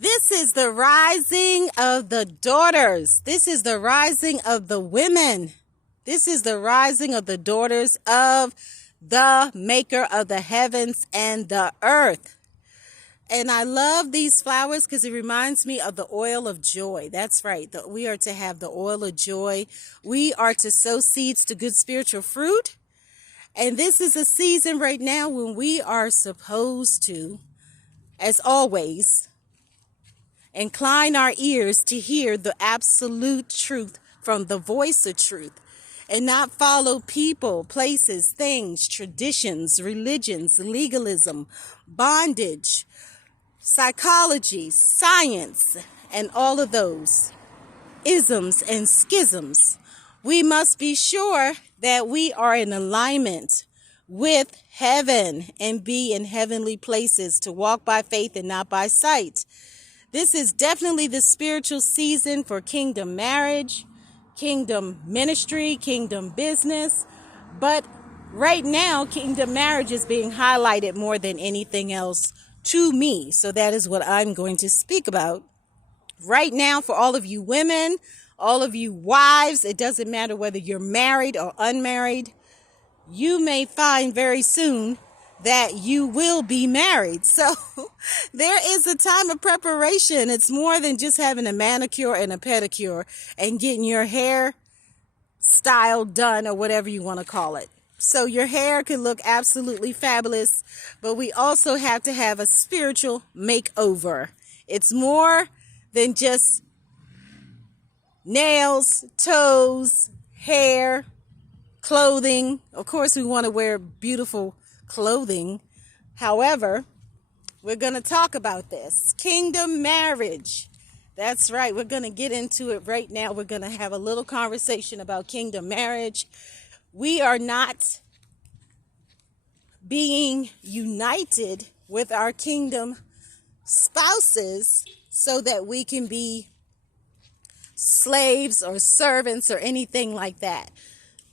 This is the rising of the daughters. This is the rising of the women. This is the rising of the daughters of the maker of the heavens and the earth. And I love these flowers because it reminds me of the oil of joy. That's right. We are to have the oil of joy. We are to sow seeds to good spiritual fruit. And this is a season right now when we are supposed to, as always, incline our ears to hear the absolute truth from the voice of truth and not follow people, places, things, traditions, religions, legalism, bondage, psychology, science, and all of those isms and schisms. We must be sure that we are in alignment with heaven and be in heavenly places to walk by faith and not by sight. This is definitely the spiritual season for kingdom marriage, kingdom ministry, kingdom business. But right now, kingdom marriage is being highlighted more than anything else to me. So that is what I'm going to speak about right now for all of you women, all of you wives. It doesn't matter whether you're married or unmarried. You may find very soon that you will be married. So there is a time of preparation. It's more than just having a manicure and a pedicure and getting your hair styled done or whatever you want to call it. So your hair could look absolutely fabulous, but we also have to have a spiritual makeover. It's more than just nails, toes, hair, clothing. Of course, we want to wear beautiful clothing. However, we're going to talk about this. Kingdom marriage. That's right. We're going to get into it right now. We're going to have a little conversation about kingdom marriage. We are not being united with our kingdom spouses so that we can be slaves or servants or anything like that.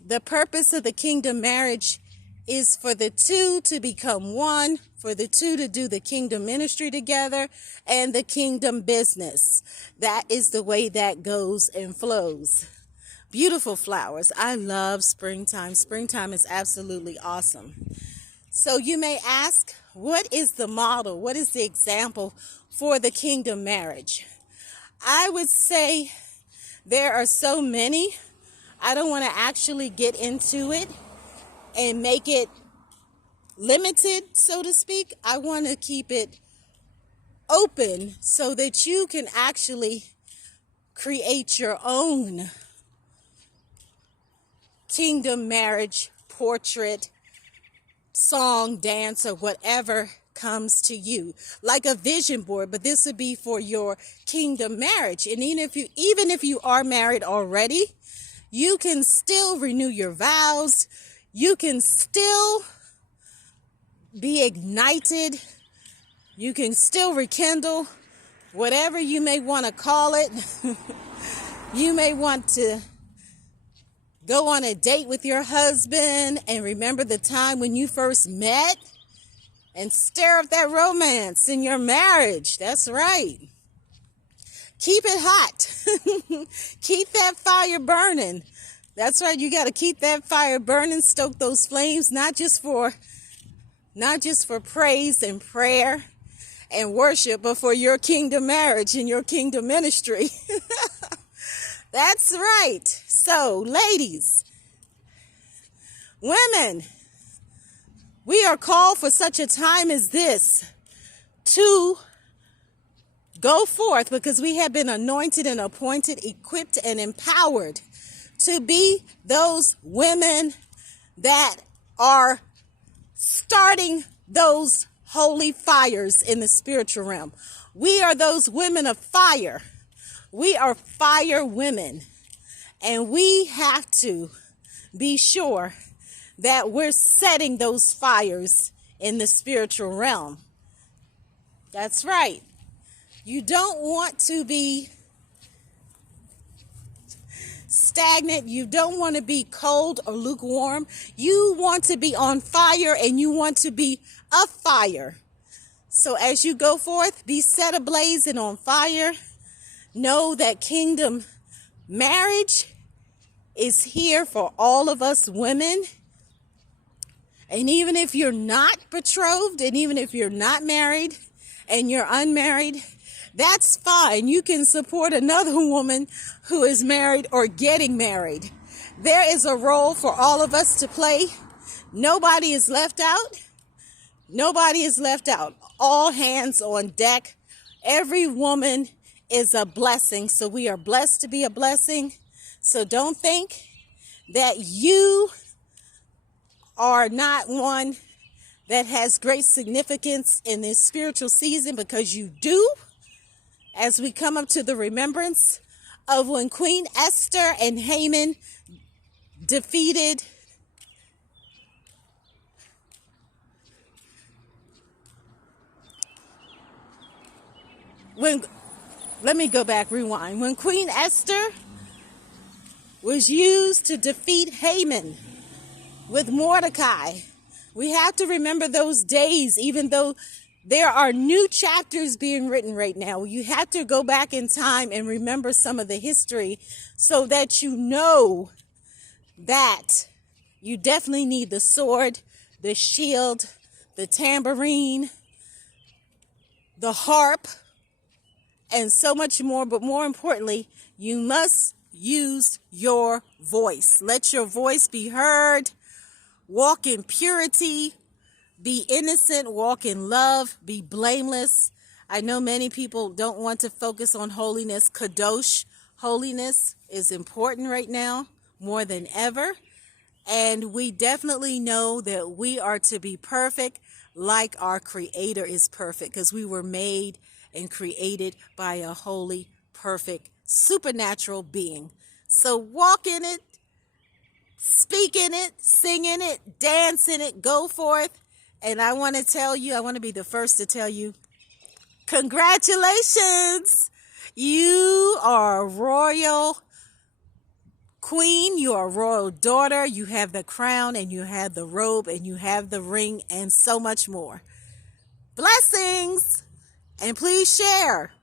The purpose of the kingdom marriage is for the two to become one, for the two to do the kingdom ministry together and the kingdom business. That is the way that goes and flows. Beautiful flowers. I love springtime. Springtime is absolutely awesome. So you may ask, what is the model? What is the example for the kingdom marriage? I would say there are so many. I don't want to actually get into it and make it limited, so to speak. I want to keep it open so that you can actually create your own kingdom marriage portrait, song, dance, or whatever comes to you, like a vision board. But this would be for your kingdom marriage. And even if you are married already, you can still renew your vows. You can still be ignited. You can still rekindle, whatever you may want to call it. You may want to go on a date with your husband and remember the time when you first met and stir up that romance in your marriage. That's right. Keep it hot. Keep that fire burning. That's right. You got to keep that fire burning, stoke those flames, not just for praise and prayer and worship, but for your kingdom marriage and your kingdom ministry. That's right. So, ladies, women, we are called for such a time as this to go forth because we have been anointed and appointed, equipped and empowered to be those women that are starting those holy fires in the spiritual realm. We are those women of fire. We are fire women, and we have to be sure that we're setting those fires in the spiritual realm. That's right. You don't want to be stagnant. You don't want to be cold or lukewarm. You want to be on fire, and you want to be a fire. So as you go forth, be set ablaze and on fire. Know that kingdom marriage is here for all of us women. And even if you're not betrothed, and even if you're not married and you're unmarried, that's fine. You can support another woman who is married or getting married. There is a role for all of us to play. Nobody is left out. Nobody is left out. All hands on deck. Every woman is a blessing. So we are blessed to be a blessing. So don't think that you are not one that has great significance in this spiritual season, because you do. As we come up to the remembrance of when Queen Esther and Haman defeated rewind. When Queen Esther was used to defeat Haman with Mordecai, we have to remember those days, even though there are new chapters being written right now. You have to go back in time and remember some of the history so that you know that you definitely need the sword, the shield, the tambourine, the harp, and so much more. But more importantly, you must use your voice. Let your voice be heard. Walk in purity. Be innocent. Walk in love. Be blameless. I know many people don't want to focus on holiness. Kadosh, holiness is important right now more than ever. And we definitely know that we are to be perfect like our Creator is perfect, because we were made and created by a holy, perfect, supernatural being. So walk in it, speak in it, sing in it, dance in it, go forth. And I want to be the first to tell you, congratulations. You are a royal queen. You are a royal daughter. You have the crown, and you have the robe, and you have the ring, and so much more. Blessings. And please share,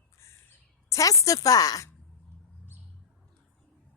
testify.